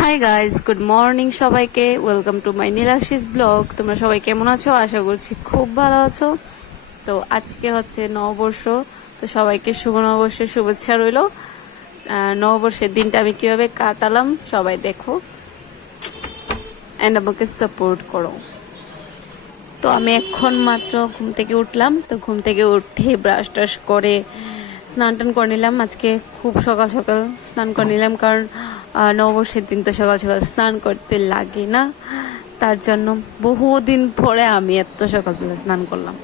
High guys, good morning সবাইকে। Welcome to my Nilakshi's blog. তোমরা সবাই কেমন আছো? আশা করছি খুব ভালো আছো। তো আজকে হচ্ছে নববর্ষ, তো সবাইকে শুভ নববর্ষের শুভেচ্ছা রইল। নববর্ষের দিনটা আমি কিভাবে কাটালাম সবাই দেখো অ্যান্ড আমাকে সাপোর্ট করো। তো আমি এখন মাত্র ঘুম থেকে উঠলাম। তো ঘুম থেকে উঠে ব্রাশ টাশ করে স্নান টান করে নিলাম। আজকে খুব সকাল সকাল স্নান করে নিলাম, কারণ নববর্ষের দিন তো সকাল সকাল স্নান করতে লাগে না, তার জন্য বহুদিন পরে আমি এত সকালবেলা স্নান করলাম।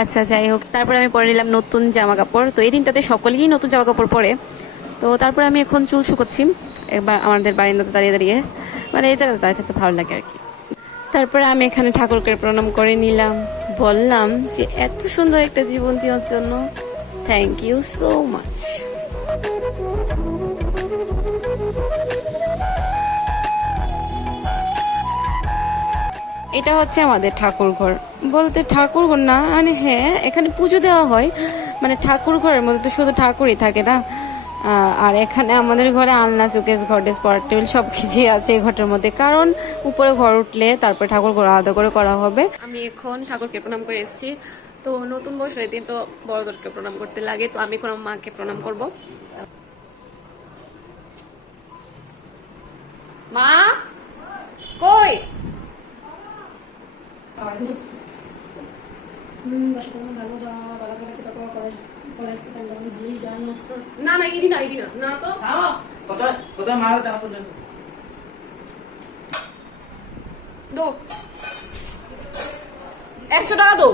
আচ্ছা, যাই হোক, তারপরে আমি পরে নিলাম নতুন জামা কাপড়। তো এই দিনটাতে সকলেই নতুন জামা কাপড় পরে। তো তারপরে আমি এখন চুল শুকোচ্ছি এবার আমাদের বারান্দাতে দাঁড়িয়ে দাঁড়িয়ে, মানে এই জায়গাতে দাঁড়িয়ে থাকতে ভালো লাগে আর কি। তারপরে আমি এখানে ঠাকুরকে প্রণাম করে নিলাম, বললাম যে এত সুন্দর একটা জীবন দেওয়ার জন্য থ্যাংক ইউ সো মাচ। এটা হচ্ছে আমাদের ঠাকুর ঘর, বলতে ঠাকুর ঘর না, মানে হ্যাঁ এখানে পুজো দেওয়া হয়, মানে ঠাকুর ঘরের মধ্যে তো শুধু ঠাকুরই থাকে না। আর এখানে আমাদের ঘরে আলনা, চুকেস, ঘটেস, পড়ার টেবিল সবকিছুই আছে এই ঘরটার মধ্যে, কারণ উপরে ঘর উঠলে তারপরে ঠাকুর ঘর আলাদা করে করা হবে। আমি এখন ঠাকুরকে প্রণাম করে এসেছি। তো নতুন বছরের দিন তো বড়দেরকে প্রণাম করতে লাগে, তো আমি এখন মাকে প্রণাম করব। মা কই? না না, ইডি না, ইডি না, না তো কত মাল টাকা তো দো 100 টাকা দো,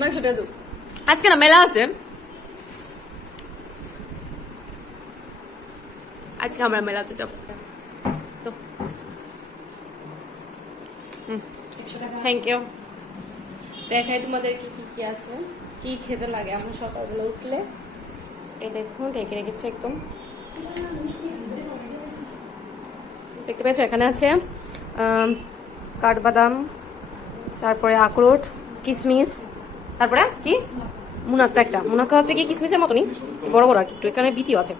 100 টাকা দো। আজকে না মেলা আছে, আজকে আমরা মেলাতে যাবো। তো থ্যাংক ইউ। দেখাই তোমাদের কি কি আছে, কি খেতে লাগে এখন সকালবেলা উঠলে। এই দেখুন ঢেকে রেখেছে একদম, দেখতে পেয়েছো? এখানে আছে কাঠবাদাম, তারপরে আখরোট, কিশমিশ, তারপরে কি মুনাক্কা, একটা মুনাক্কা হচ্ছে কি কিশমিশের মতনই বড় বড় আর কি, একটু এখানে বিচিও আছে।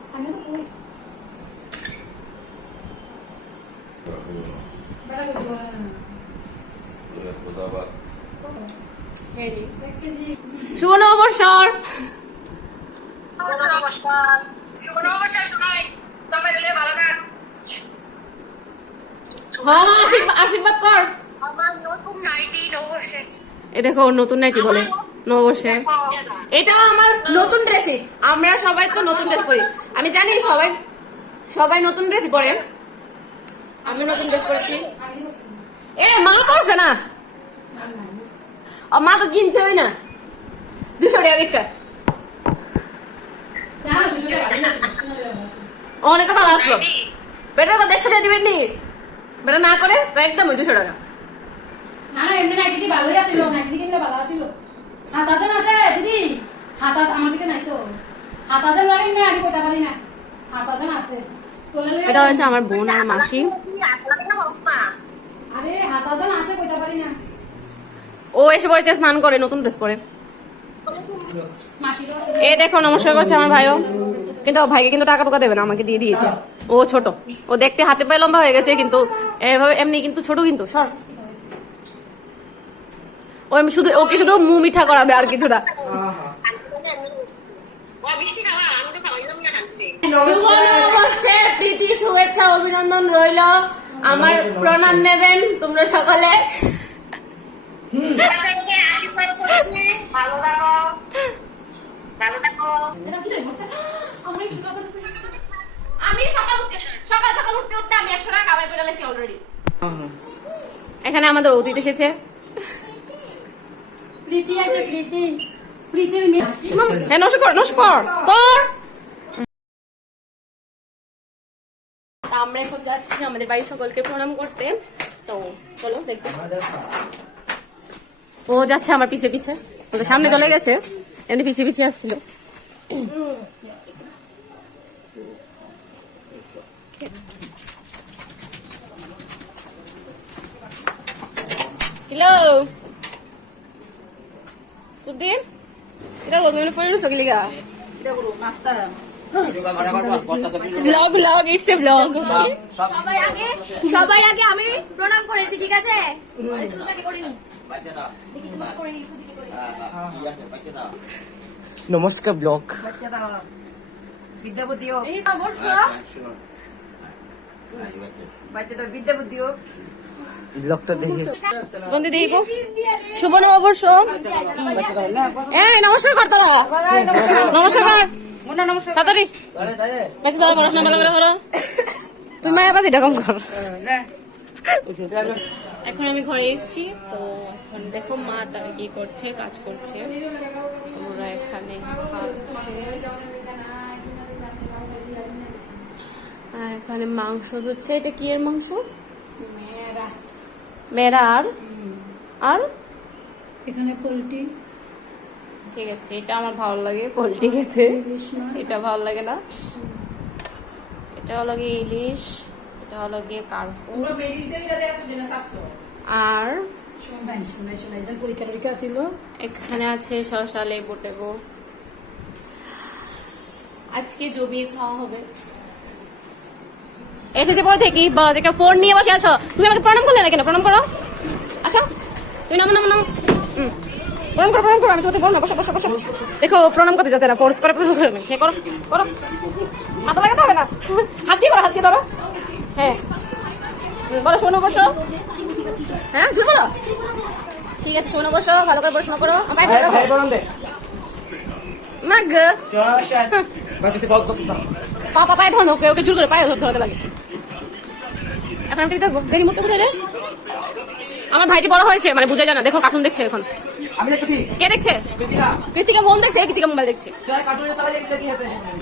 শুভ নববর্ষ। আশীর্বাদ কর। এ দেখো নতুন নাইটি বলে নববর্ষে, এটা আমার নতুন ড্রেসই। আমরা সবাই তো নতুন ড্রেস পরি, আমি জানি সবাই সবাই নতুন ড্রেস পরে, আমি নতুন ড্রেস পরেছি। এ মা পরছে না, মা তো কিনছে ওই না 200 টাকা একটা, অনেক ভালো আসলো। বেটার কথা 150 টাকা দিবেন নি, বেটা না করে একদম 200 টাকা। না না, এমনি নাইটি ভালোই আছিল, নাইটি কিনলে ভালো আছিল। হাতাজেন আছে দিদি, হাতাজ আমার দিকে নাই তো, হাতাজেন লাগেন না, আমি কইতে পারি না, হাতাজেন আছে। এটা হচ্ছে আমার বোন আর মাসি। আরে হাতাজেন আছে কইতে পারি না। ও এসে পড়েছে স্নান করে, নতুন ড্রেস পরে। এ দেখো নমস্কার করছে আমার ভাইও, কিন্তু ভাইকে কিন্তু টাকা টুকা দেবে না, আমাকে দিয়ে দিয়েছে। ও ছোট, ও দেখতে হাতে পায়ে লম্বা হয়ে গেছে, কিন্তু এভাবে এমনি কিন্তু ছোট, কিন্তু সর ও শুধু ওকে শুধু মুখ মিঠা করাবে আর কিছু না। প্রীতি শুভেচ্ছা অভিনন্দন রইল, আমার প্রণাম নেবেন তোমরা সকালে। আমি সকাল সকাল উঠতে উঠতে আমি 100 টাকা কামাই করে নিয়েছি অলরেডি। এখানে আমাদের অতিথি এসেছে, প্রীতি আছে, প্রীতি, প্রীতির মেয়ে। হ্যাঁ নমস্কার নমস্কার কর। আমরা এখন যাচ্ছি আমাদের বাড়ির সকলকে প্রণাম করতে। তো চলো দেখতে, ও যাচ্ছে আমার পিছে পিছে, ও তো সামনে চলে গেছে, এমনি পিছিয়ে পিছিয়ে আসছিল। হ্যালো সুদীপ, এটা তুমি ফোন করছো কি লিগা? এটা করো নাস্তা। Blog blog it's a blog. সবার আগে আমি প্রণাম করেছি, ঠিক আছে? নমস্কার ব্লগ। বিদ্যা বুদ্ধিও এই অবশ্য বিদ্যা বুদ্ধিও ব্লগটা দেখি। বন্ধু দেখো শুভ নববর্ষ। নমস্কার কর তোরা, নমস্কার কর তাড়াতাড়ি। বেশি দাদা পড়াশোনা ভালো করে করো, তুই মায়ের কাছে এরকম কর। এখন আমি ঘরে এসেছি, তো এখন দেখো মা তারা কি করছে, কাজ করছে। ওরা এখানে আর এখানে মাংস ধুচ্ছে। এটা কি এর মাংস? মেয়েরা। আর আর এখানে পোলট্রি, ঠিক আছে, এটা আমার ভালো লাগে পোলট্রি খেতে, এটা ভালো লাগে না। এটা হলো গিয়ে ইলিশ, এটা হলো গিয়ে কার্পু। আর পরীক্ষা টরীক্ষা ছিল। এখানে আছে শসা, লেবু টেবু। আজকে জমিয়ে খাওয়া হবে। এসেছে পর থেকে বাজে ফোন নিয়ে বসে আছো, তুমি আমাকে প্রণাম করলে না কেন? প্রণাম করো, আচ্ছা তুই নাম নাম নাম প্রণাম করো, প্রণাম করো। আমি তোমাকে বলবো বসো বসো বসো। দেখো প্রণাম করতে যাচ্ছে না, ফোর্স করে প্রণাম করে নিচ্ছে। করো করো, মাথা লাগাতে হবে না, হাত দিয়ে করো, হাত দিয়ে ধরো। হ্যাঁ বলো শোনো বসো। হ্যাঁ জোর বলো, ঠিক আছে শোনো বসো, ভালো করে পড়াশোনা করো। মাগ পাপা পায়ে ধরো, ওকে ওকে জোর করে পায়ে ধরতে লাগে। এখন আমি দেখবো দেরি মুখটা কোথায় রে? আমার ভাইটি বড় হয়েছে, মানে বুঝা যায় না। দেখো কার্টুন দেখছে এখন। আমি দেখতেছি কে দেখছে? কৃতিকা ফোন দেখছে, কৃতিকা মোবাইল দেখছে।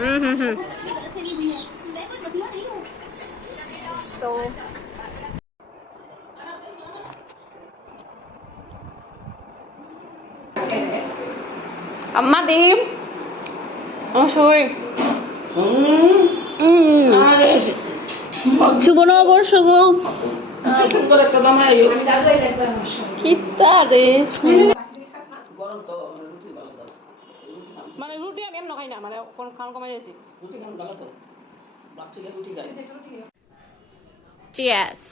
হুম। So আম্মা দেব সরি শুভ নববর্ষ গো। সুন্দর একটা জামাই কিতা রে মানে রুটি আমি এমন খাই না, মানে কোন খান কমাই দিয়েছি। রুটি খান ভালো তো, বাচ্চাদের রুটি খাই। চিয়ার্স।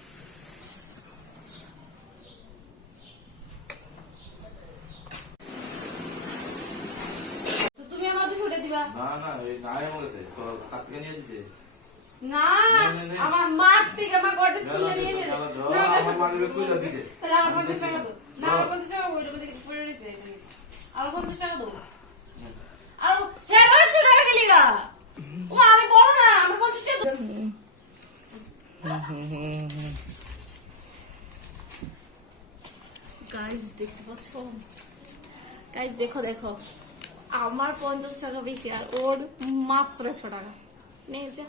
তুমি আমার তো ছুটে দিবা না এই নাই আমার কাছে তো কাট থেকে নিয়ে দিতে না? আমার মা থেকে আমার গড়ে স্কুলে নিয়ে গেছে। না আমার মানে কই দিতে তাহলে আর 50 টাকা দাও। না 50 টাকা ওই লোকে থেকে পড়ে নিতে আর 50 টাকা দাও। আর হেড 100 টাকা গেলি গা। ও আমি বড় না, আমার 50 টাকা দাও। গাইস দেখতে পাচ্ছ? গাইস দেখো দেখো, আমার 50 টাকা বেশি আর ওর মাত্র 100 টাকা। নে যা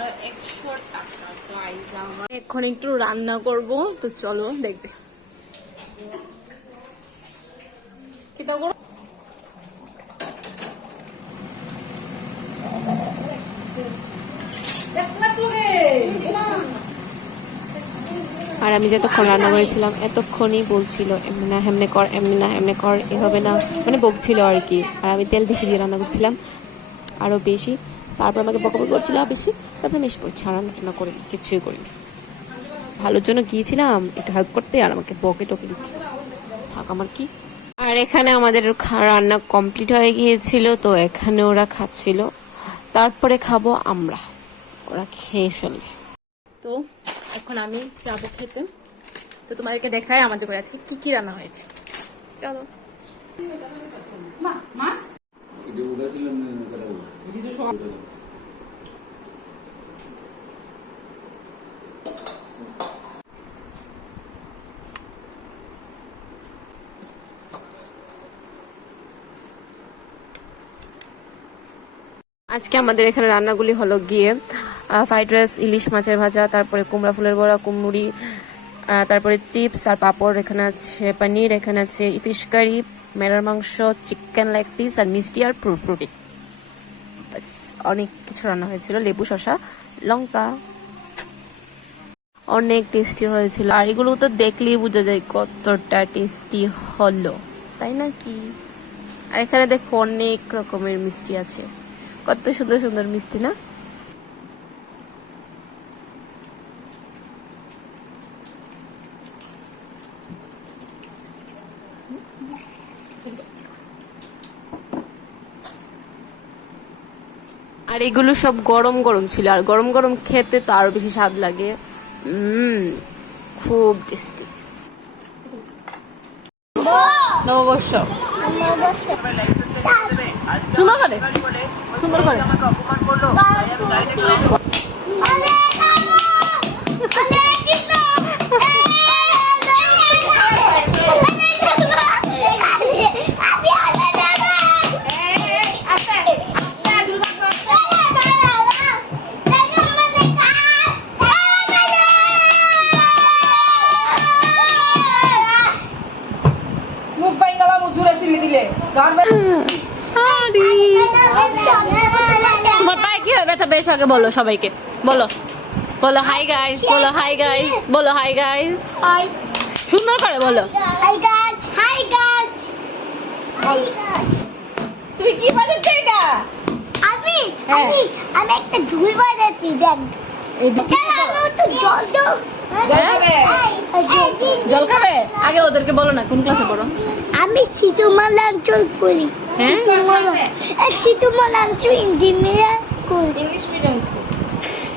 আর 100 টাকা। গাইস আমার এখন একটু রান্না করব, তো চলো দেখবে। কিতা করো? আর আমি যতক্ষণ রান্না করেছিলাম এতক্ষণই বলছিল এমনি না হেমনে কর, এমনি না এমনি কর, এভাবে না, মানে বকছিল আর কি। আর আমি তেল বেশি দিয়ে রান্না করছিলাম, আরও বেশি। তারপর আমাকে বকাবকি করছিল বেশি, তারপর আমি এসে পড়ছি আর রান্না করে কিছুই করিনি। ভালোর জন্য গিয়েছিলাম একটু হেল্প করতে, আর আমাকে বকে টকে দিচ্ছে, থাক আমার কি। আর এখানে আমাদের রান্না কমপ্লিট হয়ে গিয়েছিল, তো এখানে ওরা খাচ্ছিল, তারপরে খাবো আমরা। ওরা খেয়ে ফেলবে, তো এখন আমি যাবো খেতে। তো তোমাদেরকে দেখাই আমাদের করে আজকে কি কি রান্না হয়েছে, চলো। মাছ আজকে আমাদের এখানে রান্নাগুলি হলো গিয়ে ফ্রাইড রাইস, ইলিশ মাছের ভাজা, তারপরে কুমড়া ফুলের বড়া, কুমড়ি, তারপরে চিপস আর পাঁপড়। এখানে আছে পনির, এখানে আছে ফিশ কারি, মেরার মাংস, চিকেন লেগ পিস আর মিষ্টি আর ফ্রুটি। অনেক কিছু রান্না হয়েছিল, লেবু, শসা, লঙ্কা। অনেক টেস্টি হয়েছিল, আর এগুলো তো দেখলেই বোঝা যায় কতটা টেস্টি হলো, তাই না কি? আর এখানে দেখো অনেক রকমের মিষ্টি আছে, কত সুন্দর সুন্দর মিষ্টি না। আর এগুলো সব গরম গরম ছিল, আর গরম গরম খেতে তো আরো বেশি স্বাদ লাগে। খুব টেস্টি। নববর্ষ সুন্দর করে, সুন্দর করে। তোমার পায়ে কি হবে ব্যথা পেয়েছো আগে বলো সবাইকে, বলো বলো হাই গাইস, বলো হাই গাইস, বলো হাই গাইস, সুন্দর করে বলো hi guys, hi guys, hi guys. তুমি কি বাজাচ্ছ এটা? আমি আমি আমি একটা ঝুল বাজাচ্ছি, দেখ। আমি তো জল দাও। জল খাবে? আগে ওদেরকে বলো না কোন ক্লাসে পড়ো। আমি সিতুমালাঞ্চল পড়ি। সিতুমালাঞ্চল engineer school. English medium school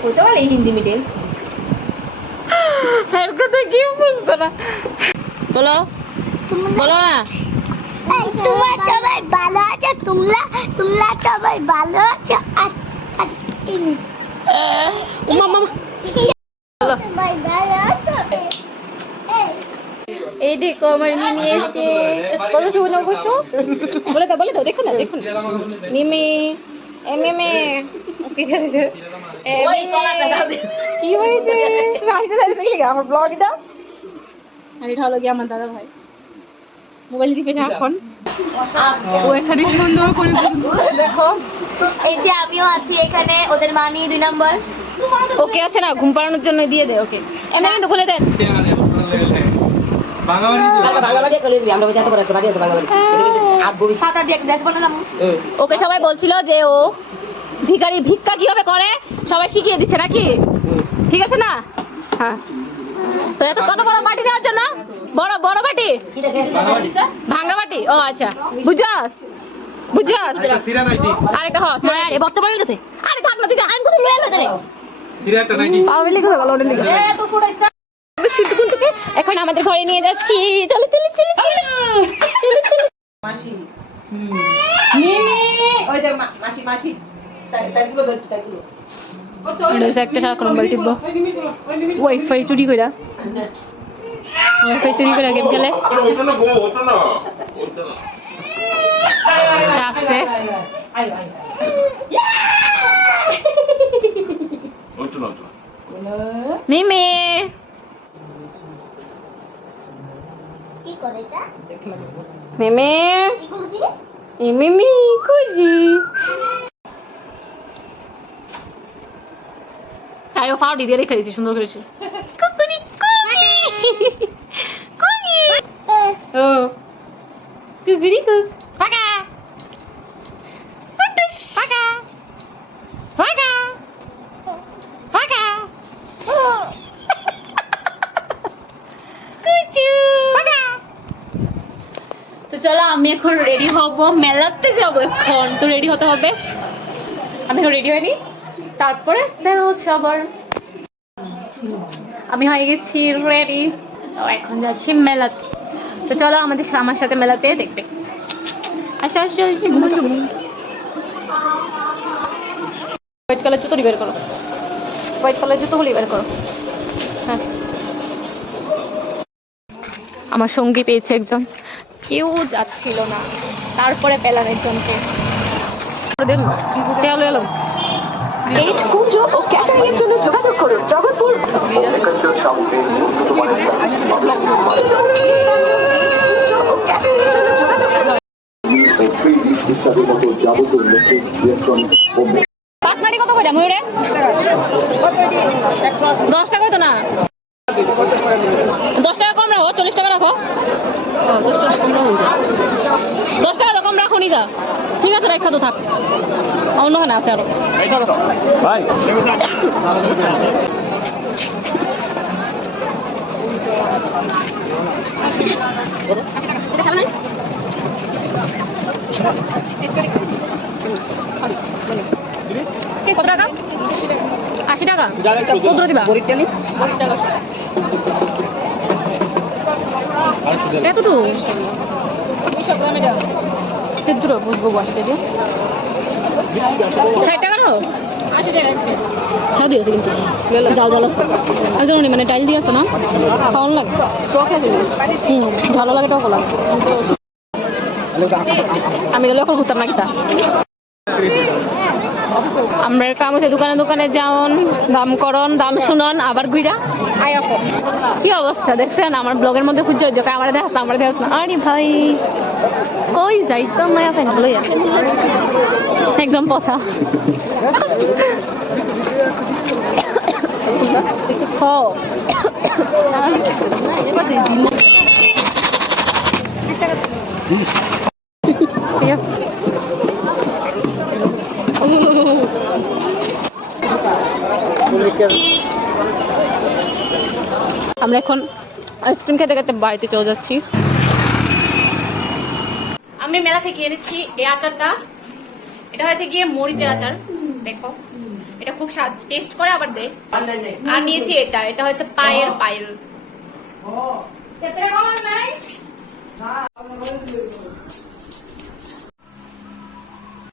ওটা বলে হিন্দি মিডিয়াম স্কুল। এর কথা কি বুঝতো না, বলো বলো না। তোমরা সবাই ভালো আছো? তোমরা সবাই ভালো আছো? মামা সবাই ভালো আছো? এই দেখো আমার মিমি এসে, বলো শুভ নববর্ষ বলে দাও, বলে দাও। দেখো না, দেখো না মিমি, এ মিমি কি হয়েছে? কি হয়েছে? হাসতে হাসতে কি আমার ব্লগটা। আর এটা হলো গিয়ে আমার দাদা ভাই, মোবাইল টিপে এখন ও এখানে সুন্দর করে দেখো। এই যে আমিও আছি এখানে, ওদের মানি 2 নম্বর ওকে আছে না, ঘুম পাড়ানোর জন্য দিয়ে দে ওকে, এমনি কিন্তু খুলে দেন। ওকে সবাই বলছিল যে ও ভিখারি, ভিক্ষা কিভাবে করে সবাই শিখিয়ে দিচ্ছে নাকি, ঠিক আছে না? হ্যাঁ, তো এত কত বড় বাটি নেওয়ার জন্য, বড় বড় বাটি, ভাঙ্গা বাটি। ও আচ্ছা, বুঝছস বুঝছস। আরেকটা হস আরে বর্তমানে গেছে। আরে থাক না, তুই আইন কত লয়ে লয়ে রে সিরাটা নাকি পাওয়ার লিখে গেল ওটা লিখে। এ তো ফুটাইস না। আমি শুটু তোকে এখন আমাদের ঘরে নিয়ে যাচ্ছি। চলো চলো চলো চলো চলো। মাসি মিমি ওই যে মাসি মাসি তাইগুলো ধরতে তাইগুলো একটা সারা করম বলতে ওয়াইফাই চুরি কইরা, ওয়াইফাই চুরি করে গেম খেলে। ওটা না গো, ওটা না আসছে আই আই ওটা না মিমি। কি করে এটা? মিমি কি করে দিলে? এই মিমি কুজি আয়ো ফাউডি দিয়ে রেখে দিয়েছি, সুন্দর করেছে। কুকুরি কুকুরি কুকুরি ও কুকুরি কুক পাকা কুটুস পাকা পাকা পাকা কুচু পাকা। তো চলো আমি এখন রেডি হব, মেলাতে যাব এখন, তো রেডি হতে হবে। আমি এখন রেডি হইনি, তারপরে দেখা হচ্ছে আবার। আমি হয়ে গেছি রেডি, এখন যাচ্ছি মেলাতে। তো চলো আমার সাথে মেলাতে দেখতে। আচ্ছা আচ্ছা হোয়াইট কালার জুতোটি বের করো, হোয়াইট কালার জুতোগুলি বের করো। হ্যাঁ, আমার সঙ্গী পেয়েছে একজন, কেউ যাচ্ছিল না, তারপরে পেলাম একজনকে। পুজো ও ক্যাটারিং এর জন্য যোগাযোগ করুন জগৎপুর। পাঁচমারি কত করে ময়ূরে? 10 টাকা হতো না। 10 টাকা কম রাখো, 40 টাকা রাখো। 10 টাকা কম রাখো, 10 টাকা তো কম রাখো নি যা। ঠিক আছে, রাখা তো থাক, অন্য খানে আছে আরো। ভাই কত টাকা? 80 টাকা। কত দিবা? এতটু এতটু বুঝবো 80 টাকা। 60 টাকা দাও। হ্যাঁ দিয়েছে কিন্তু জাল জাল আছে। আর জানো মানে ডাইল দিয়ে আছে না, খাওয়ানো লাগে, টক লাগে। ভালো লাগে, টক লাগে। আমি লক্ষ্য করতাম না কিতা। আমরা কাম হচ্ছে দোকানে দোকানে যাওন, দাম করন, দাম শুনন, আবার ঘুরা আয়া। কি অবস্থা দেখছেন আমার ব্লগের মধ্যে? খুঁজছে আমার দেখাস না, আমার দেখাস না। আরে ভাই ওই যাই তো নয়া ফ্যান গুলো একদম পচা। ঠিক আছে, আমরা এখন আইসক্রিম খেতে খেতে বাড়িতে চলে যাচ্ছি। আমি মেলা থেকে এনেছি এই আচারটা। এটা হচ্ছে গিয়ে মরিচের আচার, দেখো এটা খুব স্বাদ, টেস্ট করে আবার দে। আর নিয়েছি এটা, এটা হচ্ছে পায়েল পায়েল।